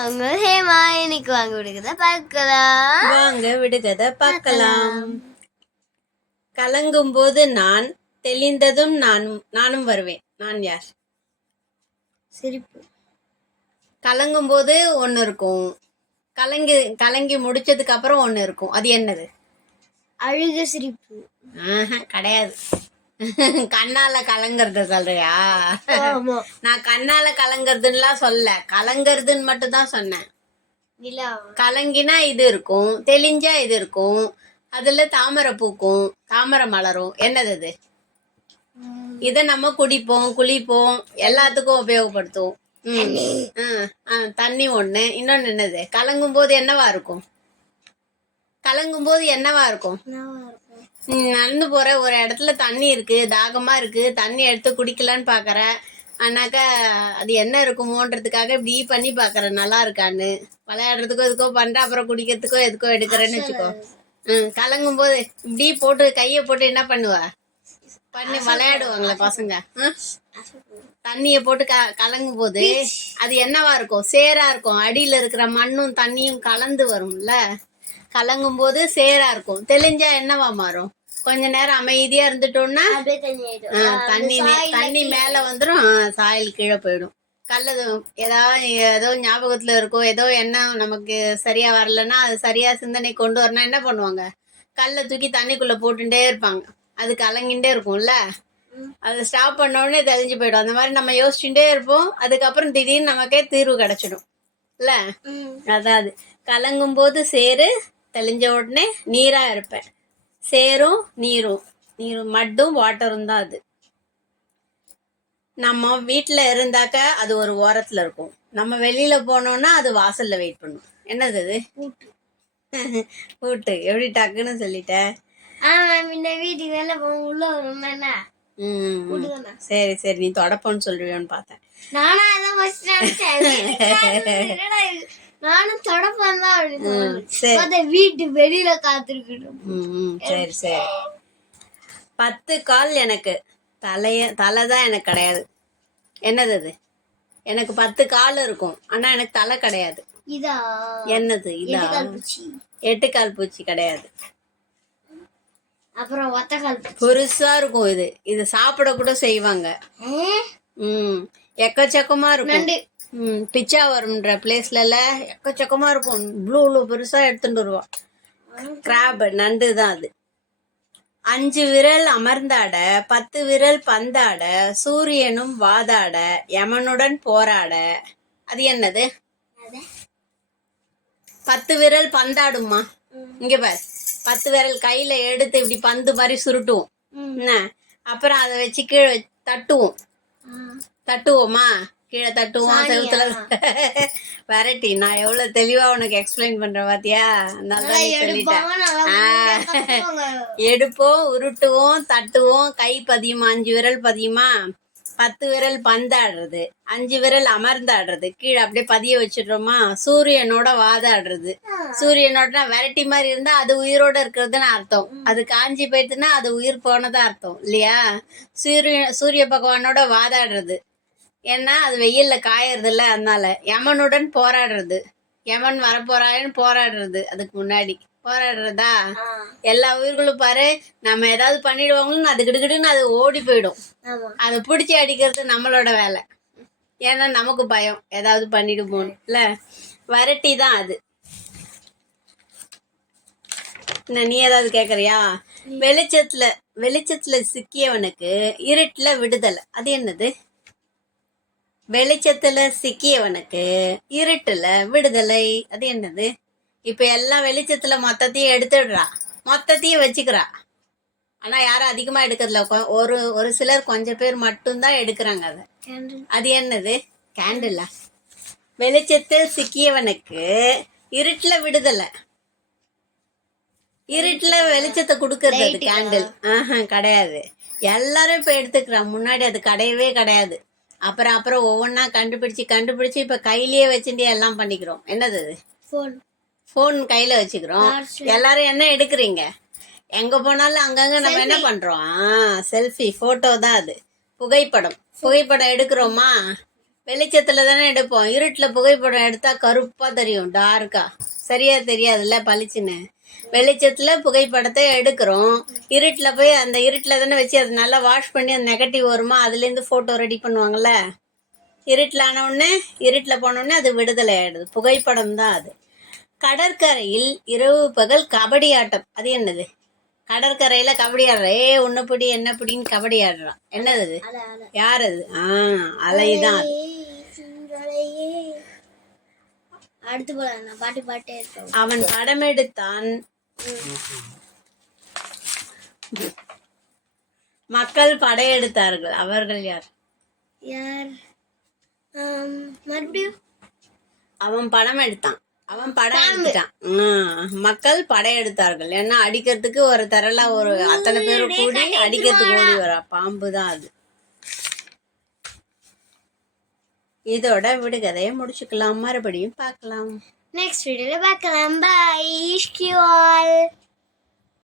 நான் உங்கள் ஹேமா. இன்னைக்கு வாங்க விடுகதை பார்க்கலாம். வாங்க விடுகதை பார்க்கலாம். கலங்கும் போது நான், தெளிந்ததும் நானும் வருவேன். நான் யார்? சிரிப்பு. கலங்கும் போது ஒன்று இருக்கும், கலங்கி முடிச்சதுக்கு அப்புறம் ஒன்று இருக்கும். அது என்னது? அழுக சிரிப்பு. கிடையாது. கண்ணால கலங்கறத சொல்றியா? நான் கண்ணால கலங்கறதுலாம் சொல்ல, கலங்கறதுன்னு மட்டும் தான் சொன்னேன். கலங்கினா இது இருக்கும், தெளிஞ்சா இது இருக்கும், அதுல தாமரை பூக்கும், தாமரை மலரும். என்னது அது? இத நம்ம குடிப்போம், குளிப்போம், எல்லாத்துக்கும் உபயோகப்படுத்துவோம். தண்ணி ஒண்ணு. இன்னொன்னு என்னது? கலங்கும் போது என்னவா இருக்கும்? கலங்கும் போது என்னவா இருக்கும்? நடந்து போற ஒரு இடத்துல தண்ணி இருக்கு, தாகமா இருக்கு, தண்ணி எடுத்து குடிக்கலான்னு பாக்குற. ஆனாக்கா அது என்ன இருக்குமோன்றதுக்காக இப்படி பண்ணி பாக்குற, நல்லா இருக்கான்னு. விளையாடுறதுக்கோ எதுக்கோ பண்ற, அப்புறம் குடிக்கிறதுக்கோ எதுக்கோ எடுக்கிறேன்னு வச்சுக்கோ. கலங்கும் போது இப்படி போட்டு கைய போட்டு என்ன பண்ணுவா? பண்ணி விளையாடுவாங்களே பசங்க. தண்ணிய போட்டு கலங்கும் போது அது என்னவா இருக்கும்? சேரா இருக்கும். அடியில இருக்கிற மண்ணும் தண்ணியும் கலந்து வரும்ல. கலங்கும் போது சேரா இருக்கும். தெளிஞ்சா என்னவா மாறும்? கொஞ்ச நேரம் அமைதியா இருந்துட்டோம்னா தண்ணி மேல வந்துடும், சாயல் கீழே போயிடும். கல்லது ஏதோ ஞாபகத்துல இருக்கும், ஏதோ என்ன நமக்கு சரியா வரலன்னா அது சரியா சிந்தனை கொண்டு வரணும். என்ன பண்ணுவாங்க? கல்லை தூக்கி தண்ணிக்குள்ள போட்டுட்டே இருப்பாங்க. அது கலங்கிட்டே இருக்கும்ல. அதை ஸ்டாப் பண்ண உடனே தெளிஞ்சு போயிடும். அந்த மாதிரி நம்ம யோசிச்சுட்டே இருப்போம். அதுக்கப்புறம் திடீர்னு நமக்கே தீர்வு கிடைச்சிடும் இல்ல. அதாவது கலங்கும் போது சேரு, தெளிஞ்ச உடனே நீரா இருப்பேன். சேரும் நீரும் மட்டும் வாட்டரும் தான் அது. நம்ம வீட்டுல இருந்தாக்க அது ஒரு ஓரத்துல இருக்கும். நம்ம வெளியில போனோம்னா அது வாசல்ல வெயிட் பண்ணும். என்னது அது? பூட்டு. எப்படி டக்குன்னு சொல்லிட்டேன். வீட்டுக்கு வேலை உள்ள வரும். சரி சரி, நீ தொடப்பன்னு சொல்லுவியோன்னு பார்த்தேன். நானும் தொடப்பம் தான். வீட்டு வெளியில காத்திருக்கணும். சரி சரி. 10 கால் எனக்கு, தலைதான் எனக்கு கிடையாது. என்னது அது? எனக்கு 10 கால் இருக்கும், ஆனா எனக்கு தலை கிடையாது. என்னது? இதா? 8 கால் பூச்சி கிடையாது. அப்புறம் பெருசா இருக்கும். இது சாப்பிட கூட செய்வாங்க. எக்கச்சக்கமா இருக்கும். பிச்சா வரும்ன்ற பிளேஸ்ல எக்கச்சக்கமா இருக்கும். இவ்வளோ பெருசா எடுத்துட்டு வருவா. கிராப், நண்டு தான் அது. 5 விரல் அமர்ந்தாட, 10 விரல் பந்தாட, சூரியனும் வாதாட, யமனுடன் போராட. அது என்னது? 10 விரல் பந்தாடுமா. இங்க பாரு, 10 விரல் கையில எடுத்து இப்படி பந்து மாதிரி சுருட்டுவோம். என்ன, அப்புறம் அதை வச்சு கீழே தட்டுவோமா? கீழே தட்டுவோம் செவுத்துல. வெரைட்டி. நான் எவ்வளவு தெளிவா உனக்கு எக்ஸ்பிளைன் பண்றேன் பாத்தியா? நல்லா சொல்லிட்டேன். எடுப்போம், உருட்டுவோம், தட்டுவோம், கை பதியுமா, 5 விரல் பதியுமா. 10 விரல் பந்தாடுறது, 5 விரல் அமர்ந்தாடுறது, கீழே அப்படியே பதிய வச்சிடுறோமா. சூரியனோட வாதாடுறது. சூரியனோட வெரைட்டி மாதிரி இருந்தா அது உயிரோட இருக்கிறதுன்னு அர்த்தம். அது காஞ்சி போயிட்டுன்னா அது உயிர் போனதா அர்த்தம் இல்லையா? சூரிய பகவானோட வாதாடுறது, ஏன்னா அது வெயில்ல காயறது இல்ல, அதனால. யமனுடன் போராடுறது, யமன் வரப்போறான்னு போராடுறது. அதுக்கு முன்னாடி போராடுறதா. எல்லா உயிர்களும் பாரு, நம்ம ஏதாவது பண்ணிடுவாங்கன்னு அது கிடுகிடுன்னு அது ஓடி போயிடும். அதை பிடிச்சி அடிக்கிறது நம்மளோட வேலை. ஏன்னா நமக்கு பயம் ஏதாவது பண்ணிடுமோன்னு இல்ல. வெரைட்டி தான் அது. நீ ஏதாவது கேக்குறியா? வெளிச்சத்துல சிக்கியவனுக்கு இருட்டுல விடுதலை. அது என்னது? வெளிச்சத்துல சிக்கியவனுக்கு இருட்டுல விடுதலை. அது என்னது? இப்ப எல்லாம் வெளிச்சத்துல மொத்தத்தையும் எடுத்துடுறா, மொத்தத்தையும் வச்சுக்கிறா. ஆனா யாரும் அதிகமா எடுக்கிறதுல, ஒரு சிலர் கொஞ்சம் பேர் மட்டும்தான் எடுக்கிறாங்க அதை. அது என்னது? கேண்டிலா. வெளிச்சத்தில் சிக்கியவனுக்கு இருட்டுல விடுதலை. இருட்டுல வெளிச்சத்தை கொடுக்கறது அது கேண்டில். கிடையாது. எல்லாரும் இப்ப எடுத்துக்கிறான். முன்னாடி அது கிடையவே கிடையாது. அப்புறம் ஒவ்வொன்னா கண்டுபிடிச்சு இப்ப கையிலேயே வச்சுட்டு எல்லாம் பண்ணிக்கிறோம். என்னது அது? போன் கையில வச்சுக்கிறோம். எல்லாரும் என்ன எடுக்கிறீங்க? எங்க போனாலும் அங்கங்க நம்ம என்ன பண்றோம்? செல்ஃபி, போட்டோ தான் அது. புகைப்படம் எடுக்கிறோமா? வெளிச்சத்துல தானே எடுப்போம். இருட்டுல புகைப்படம் எடுத்தா கருப்பா தெரியும், டார்க்கா, சரியா தெரியாதுல்ல பளிச்சுன்னு. வெளிச்சத்துல புகைப்படத்தை எடுக்கிறோம். இருட்டுல போய் அந்த இருட்டுல தானே வச்சு அதை நல்லா வாஷ் பண்ணி அந்த நெகட்டிவ் வருமா, அதுல இருந்து போட்டோ ரெடி பண்ணுவாங்கல்ல. இருட்டுல ஆன உடனே, இருட்டுல போன உடனே அது விடுதலை ஆயிடுது. புகைப்படம் தான் அது. கடற்கரையில் இரவு பகல் கபடி ஆட்டம். அது என்னது? கடற்கரையில கபடி ஆடுற, உன்னை பிடி என்ன பிடின்னு கபடி ஆடுறான். என்னது அது? யார் அது? அலைதான் அது. அடுத்து போலாம், பாட்டு பாட்டே இருக்கோம். அவன் படம் எடுத்தான். மக்கள் படையெடுத்தார்கள். அவர்கள் யார்? யார்? மறுபடியும் அவன் படம் எடுத்தான். அவன் படம் எடுத்துட்டான். மக்கள் படையெடுத்தார்கள். ஏன்னா அடிக்கிறதுக்கு ஒரு திரளா ஒரு அத்தனை பேரும் கூடி அடிக்கிறதுக்கு ஓடி வர பாம்பு தான் அது. இதோட விடுகதையை முடிச்சுக்கலாம். மறுபடியும் பார்க்கலாம். நெக்ஸ்ட் வீடியோல பார்க்கலாம். பை.